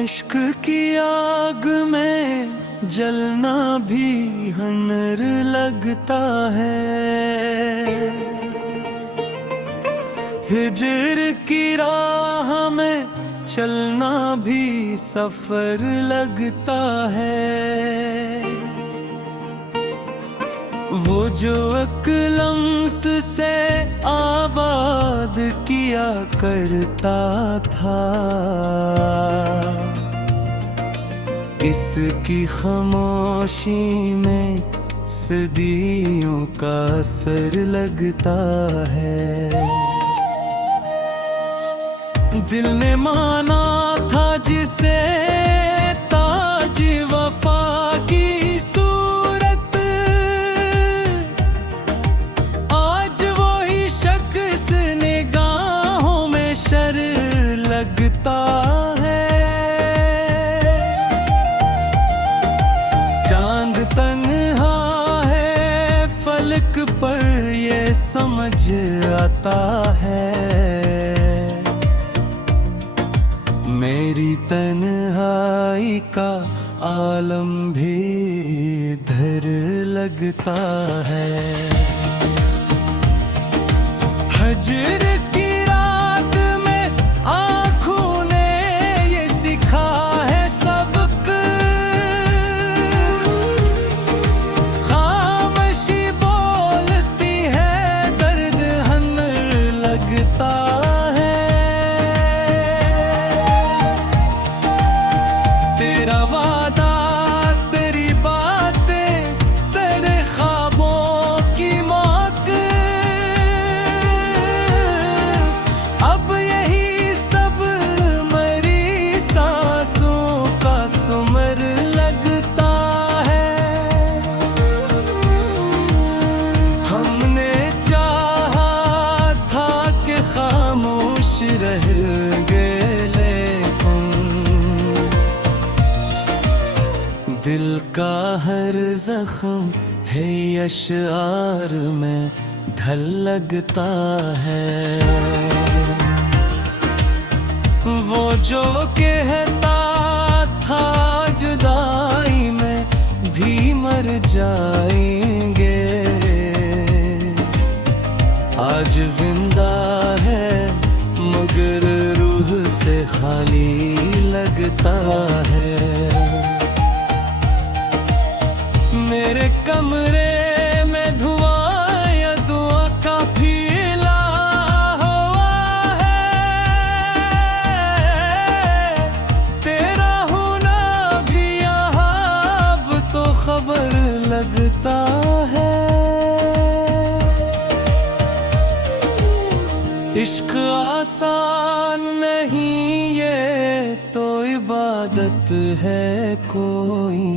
इश्क की आग में जलना भी हनर लगता है। हिजर की राह में चलना भी सफर लगता है। वो जो एक लम्स से आबाद किया करता था, इसकी खामोशी में सदियों का असर लगता है। दिल ने माना था जिसे ताज वफा की सूरत, आज वही शख्स निगाहों में शर्र लगता है। चांद तन्हा है फलक पर ये समझ आता है, मेरी तन्हाई का आलम भी धर लगता है। हजर की रात में आँखों ने ये सिखा है सबक, खामोशी बोलती है दर्द हनर लगता है। तेरा वादा तेरी बातें तेरे ख्वाबों की मौत, अब यही सब मरी सांसों का सुमर लगता है। हमने चाहा था कि खामोश रह गए, दिल का हर जख्म है अशआर में ढल लगता है। वो जो कहता था जुदाई में भी मर जाएंगे, आज जिंदा है मगर रूह से खाली लगता है। मेरे कमरे में धुआं या दुआ का फीला हुआ है, तेरा होना भी यहाँ अब तो खबर लगता है। इश्क आसान नहीं ये तो इबादत है कोई,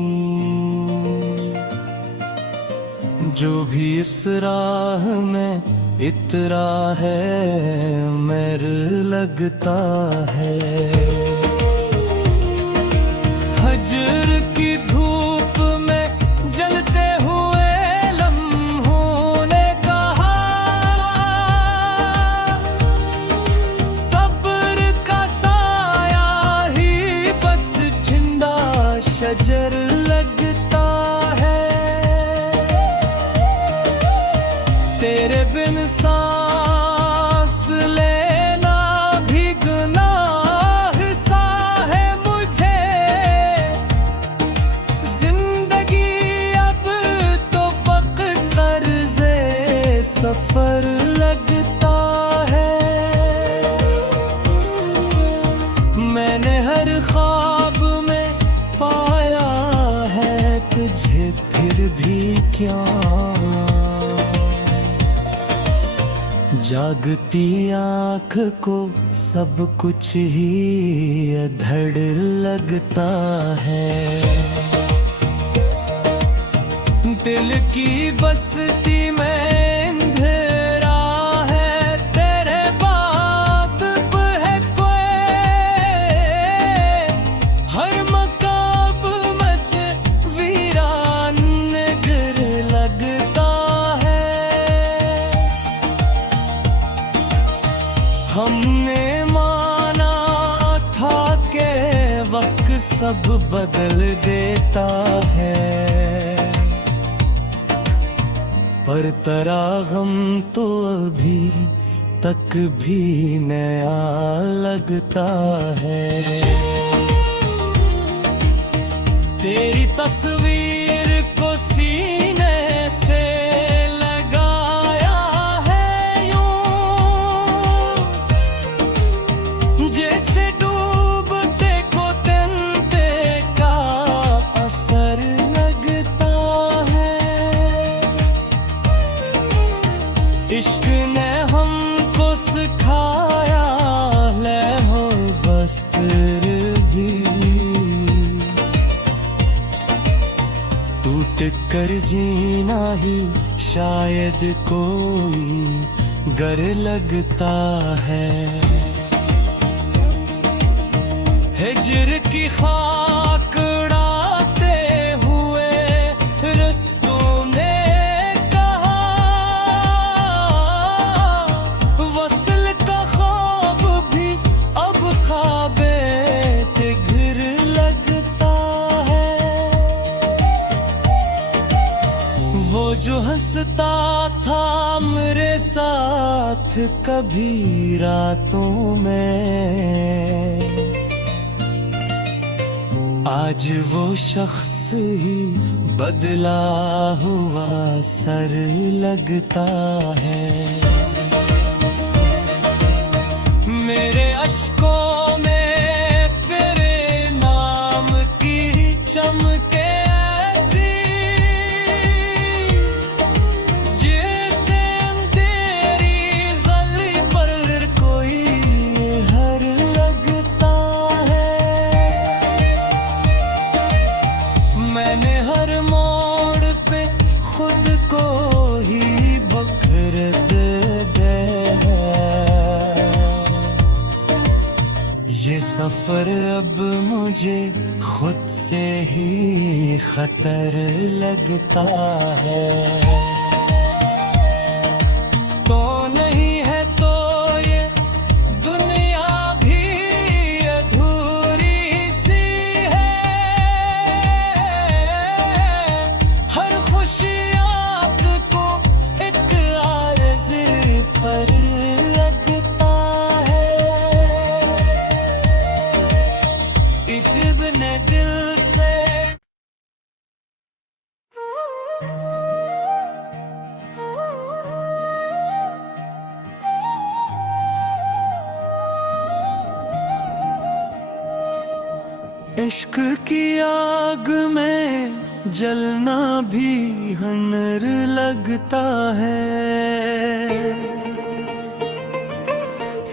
जो भी इस राह में इतरा है मेर लगता है। हजर की धूप में जलते हुए लम्हों ने कहा, सब्र का साया ही बस जिंदा शजर लगता है। तेरे बिन सांस लेना भी गुनाह सा है मुझे, जिंदगी अब तो फक़्त कर्ज़े सफर लगता है। मैंने हर ख्वाब में पाया है तुझे, फिर भी क्या जागती आँख को सब कुछ ही अधड़ लगता है। दिल की बस्ती में अंधेरा है, तेरे बाद है कोई, हर मकाब मचे वीरान गिर लगता है। हमने माना था के वक्त सब बदल देता है, पर तेरा गम तो अभी तक भी नया लगता है। तेरी तस्वीर को सीने से लगाया है यूं, जैसे डूबते को तन्ते का असर लगता है। इश्क ने हमको सिखाया ले हो बस्तर भी, टूट कर जीना ही शायद कोई गर लगता है। हिज्र की खाक उड़ाते हुए रस्तों ने कहा, वसल का ख्वाब भी अब ख्वाबे तिघर लगता है। वो जो हंसता था मेरे साथ कभी रातों में, आज वो शख्स ही बदला हुआ सर लगता है। मेरे अश्कों में तेरे नाम की चमके सफर अब मुझे खुद से ही खतर लगता है। तो नहीं है तो ये दुनिया भी अधूरी सी है, हर खुशी आपको एक आरज़ पर दिल से। इश्क की आग में जलना भी हनर लगता है,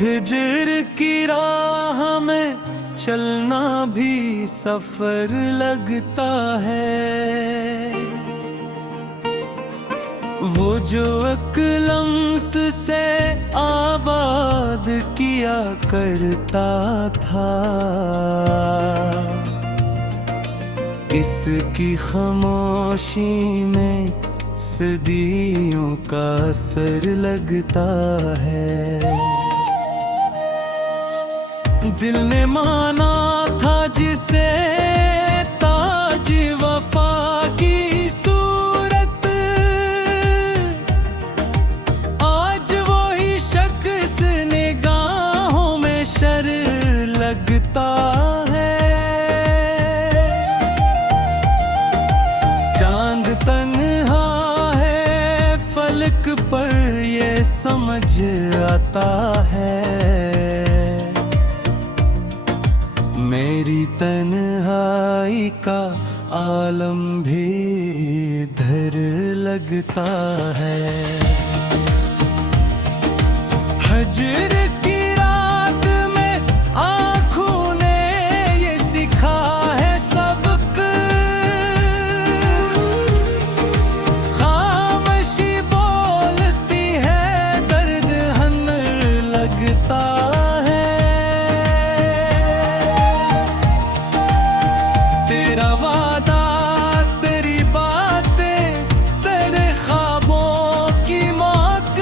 हिज्र की राह में चलना भी सफर लगता है। वो जो एक लम्स से आबाद किया करता था, इसकी खामोशी में सदियों का असर लगता है। दिल ने माना था जिसे ताज वफा की सूरत, आज वही शख्स निगाहों में शर लगता है। चांद तन्हा है फलक पर ये समझ आता है, मेरी तन्हाई का आलम भी धर लगता है। हिज्र की रात में आँखों ने ये सिखा है सबक, खामोशी बोलती है दर्द हन्नर लगता है। तेरा वादा तेरी बातें तेरे ख्वाबों की मौत,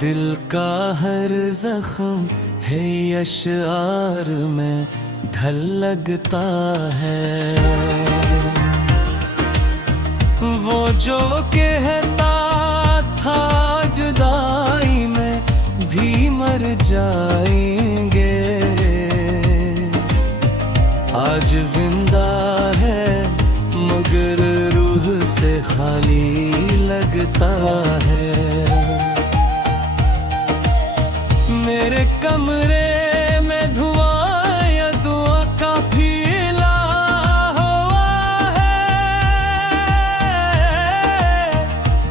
दिल का हर जख्म है अशआर में ढल लगता है। वो जो कहता था जुदाई में भी मर जाएंगे, आज जिंदा है मगर रूह से खाली लगता है। मेरे कमरे में धुआं या दुआ का फीला हुआ है,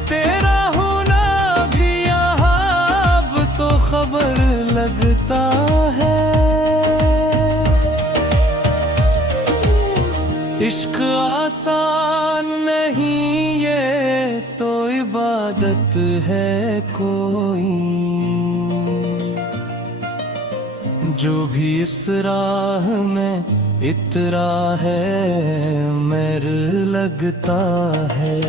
तेरा होना भी यहाँ अब तो खबर लगता है। इश्क आसान नहीं ये तो इबादत है कोई, जो भी इस राह में इतरा है मेर लगता है।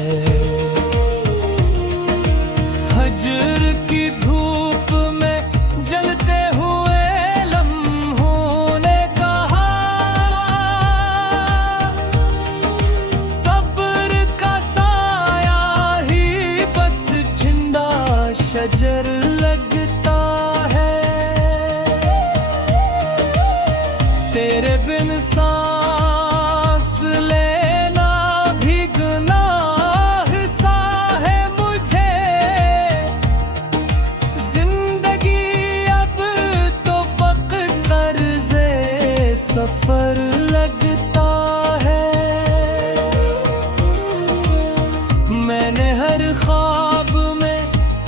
हजर की धूप में जलते हुए लम्हों ने कहा, सब्र का साया ही बस जिंदा शजर लगता है। तेरे बिन सांस लेना भी गुनाह सा है मुझे, जिंदगी अब तो फक्त कर्ज़े सफर लगता है। मैंने हर ख्वाब में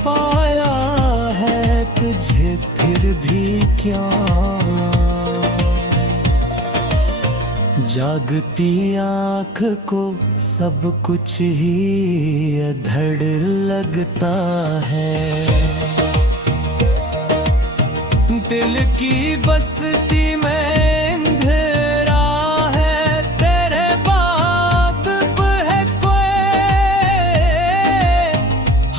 पाया है तुझे, फिर भी क्या जागती आँख को सब कुछ ही अधड़ लगता है। दिल की बस्ती में अंधेरा है, तेरे बाद है कोई,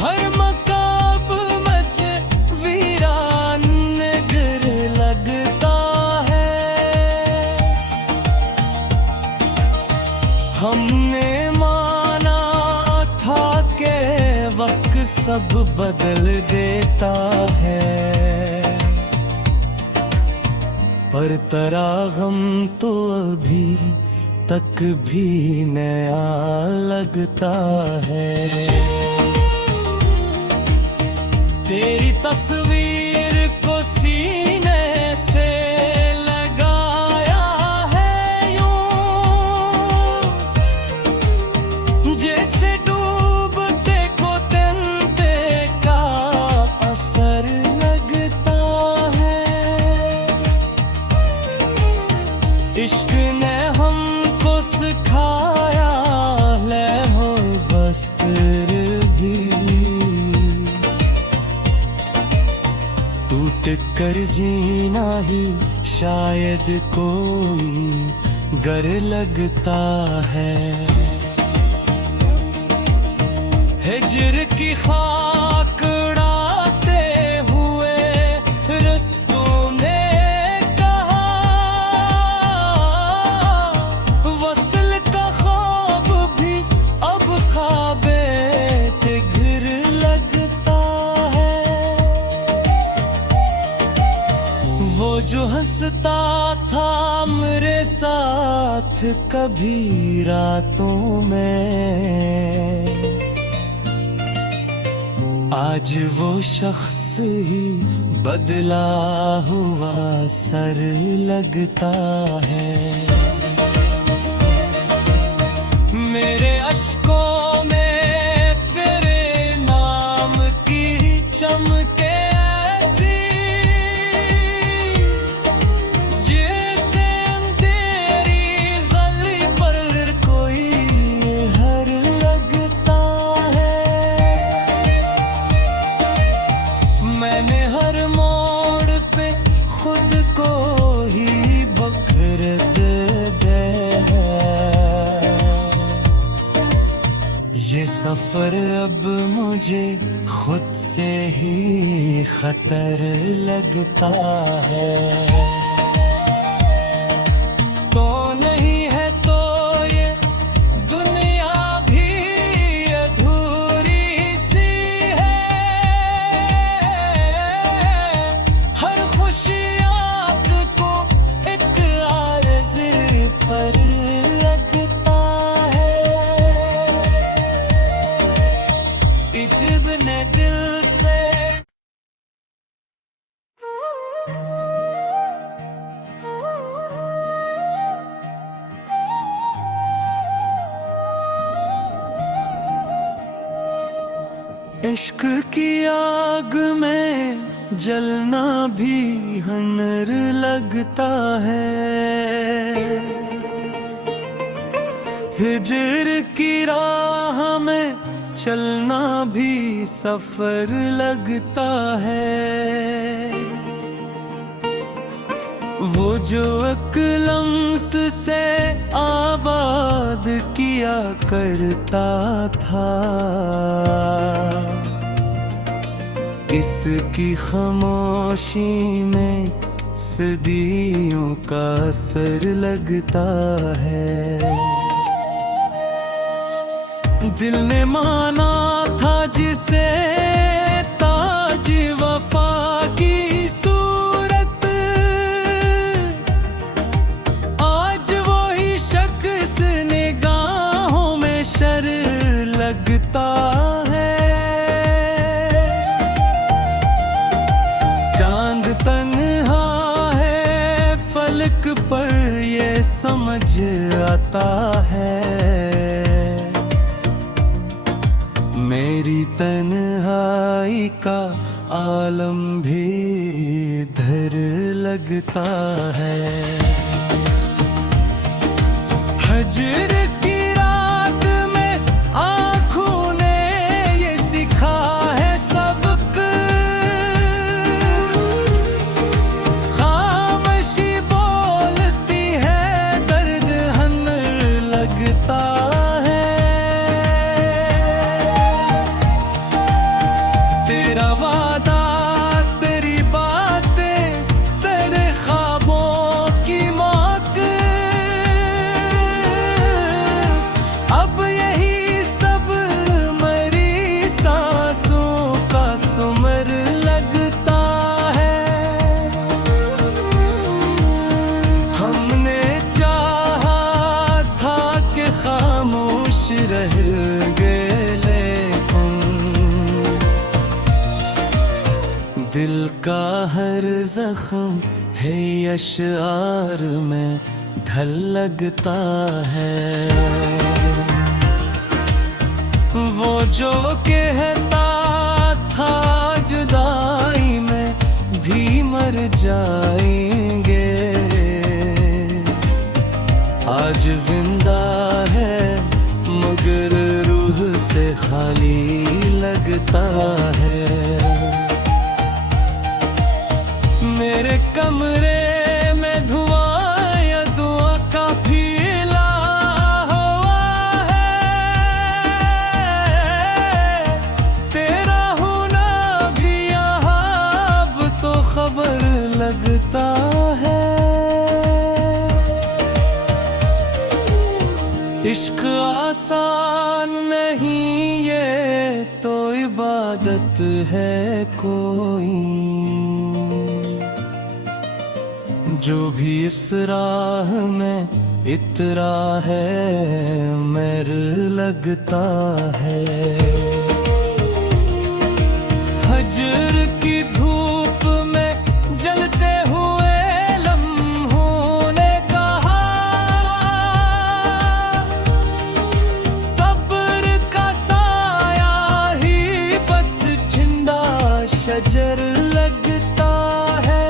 हर मकाब मचे वीरान गिर लगता है। हमने माना था कि वक्त सब बदल देता है, पर तरागम तो अभी तक भी नया लगता है। तेरी तस्वीर को सीने से लगाया है यूं, जैसे डूबते को तंते का असर लगता है। इश्क ने हमको सिखाया लहौ बस्तर भी, टूट कर जीना ही शायद कोई गर लगता है। हिजर की खाक उड़ाते हुए रस्तों ने कहा, वसल का ख्वाब भी अब ख्वाबे के घिर लगता है। वो जो हंसता था मेरे साथ कभी रातों में, आज वो शख्स ही बदला हुआ सर लगता है। मेरे अश्कों में तेरे नाम की चमके ऐसी, जैसे अंधेरी गली पर कोई हर लगता है। मैंने हर मोड़ पे खुद को ही बखर दे है। ये सफर सफर अब मुझे खुद से ही खतर लगता है। तो नहीं है तो ये दुनिया भी अधूरी सी है। हर खुशी आपको एक आरज़ पर लगता है। इज्ब ने दिल से इश्क की आग में जलना भी हनर लगता है। हिजर की राह में चलना भी सफर लगता है। वो जो एक लम्स से आबाद किया करता था, इसकी खामोशी में सदियों का असर लगता है। दिल ने माना था जिसे ताज वफा की सूरत, आज वही शख्स निगाहों में शर्र लगता है। चांद तन्हा है फलक पर ये समझ आता है। मेरी तन्हाई का आलम भी धर लगता है। हजर की रात में आँखों ने ये सिखा है सबक, खामोशी बोलती है दर्द हन्नर लगता है। तेरा वादा तेरी बातें तेरे ख्वाबों की मौत, अब यही सब मरी सांसों का सुमर लगता है। हमने चाहा था कि खामोश रह गए, दिल का हर जख्म है अशआर में ढल लगता है। वो जो कहता था जुदाई में भी मर जाएंगे, आज जिंदा है मगर रूह से खाली लगता है। मेरे कमरे में धुआं या दुआ का फीला हुआ है। तेरा होना भी यहाँ अब तो खबर लगता है। इश्क आसान नहीं ये तो इबादत है कोई, जो भी इस राह में इतरा है मेर लगता है। हजर की धूप में जलते हुए लम्हों ने कहा, सब्र का साया ही बस जिंदा शजर लगता है।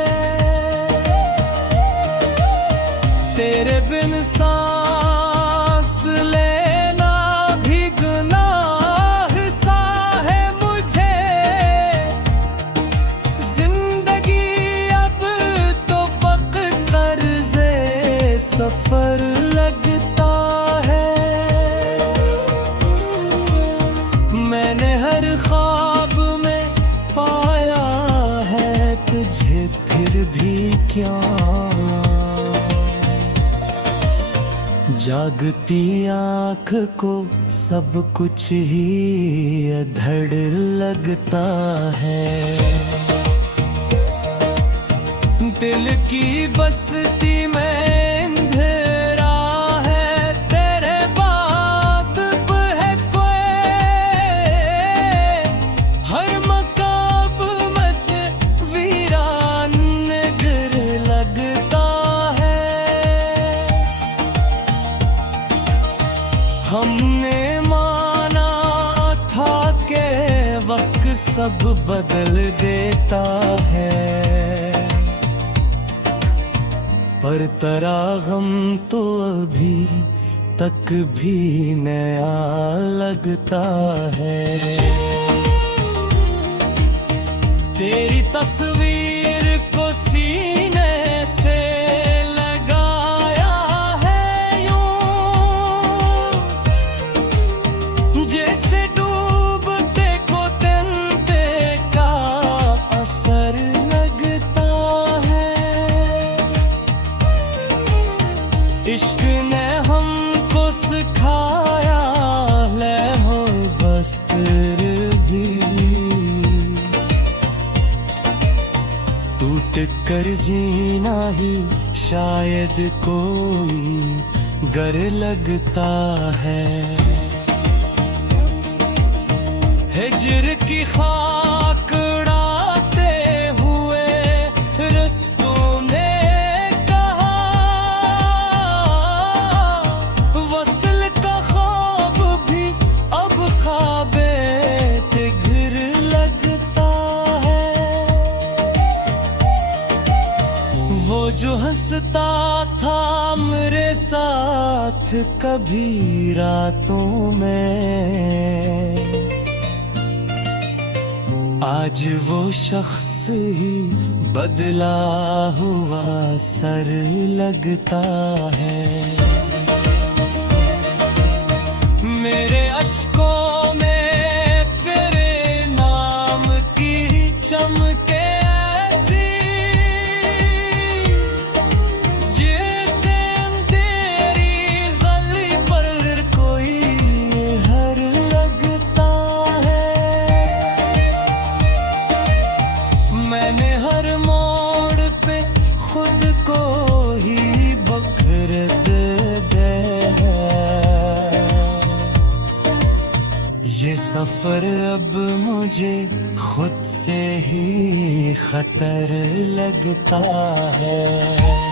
तेरे बिन सांस लेना भी गुनाह सा है मुझे, जिंदगी अब तो फक़्त कर्ज़े सफर लगता है। मुझे फिर भी क्यों जागती आँख को सब कुछ ही अधड़ लगता है। दिल की बस्ती में अंधेरा है, तेरे बाद है कोई, हर मकाब मचे वीरान नगर लगता है। हमने माना था कि वक्त सब बदल देता है, पर तरागम तो अभी तक भी नया लगता है। तेरी तस्वीर को सीने से लगाया है यूं, जैसे डूबते को तंते का असर लगता है। इश्क ने हमको सिखाया ले हो बस्तर भी, टूट कर जीना ही शायद कोई गर लगता है। हिज्र की खाक उड़ाते हुए रस्तों ने जो हंसता था मेरे साथ कभी रातों में, आज वो शख्स ही बदला हुआ सर लगता है। मेरे अश्कों में तेरे नाम की चमके हर मोड़ पे खुद को ही बखरत दे। ये सफर अब मुझे खुद से ही खतर लगता है।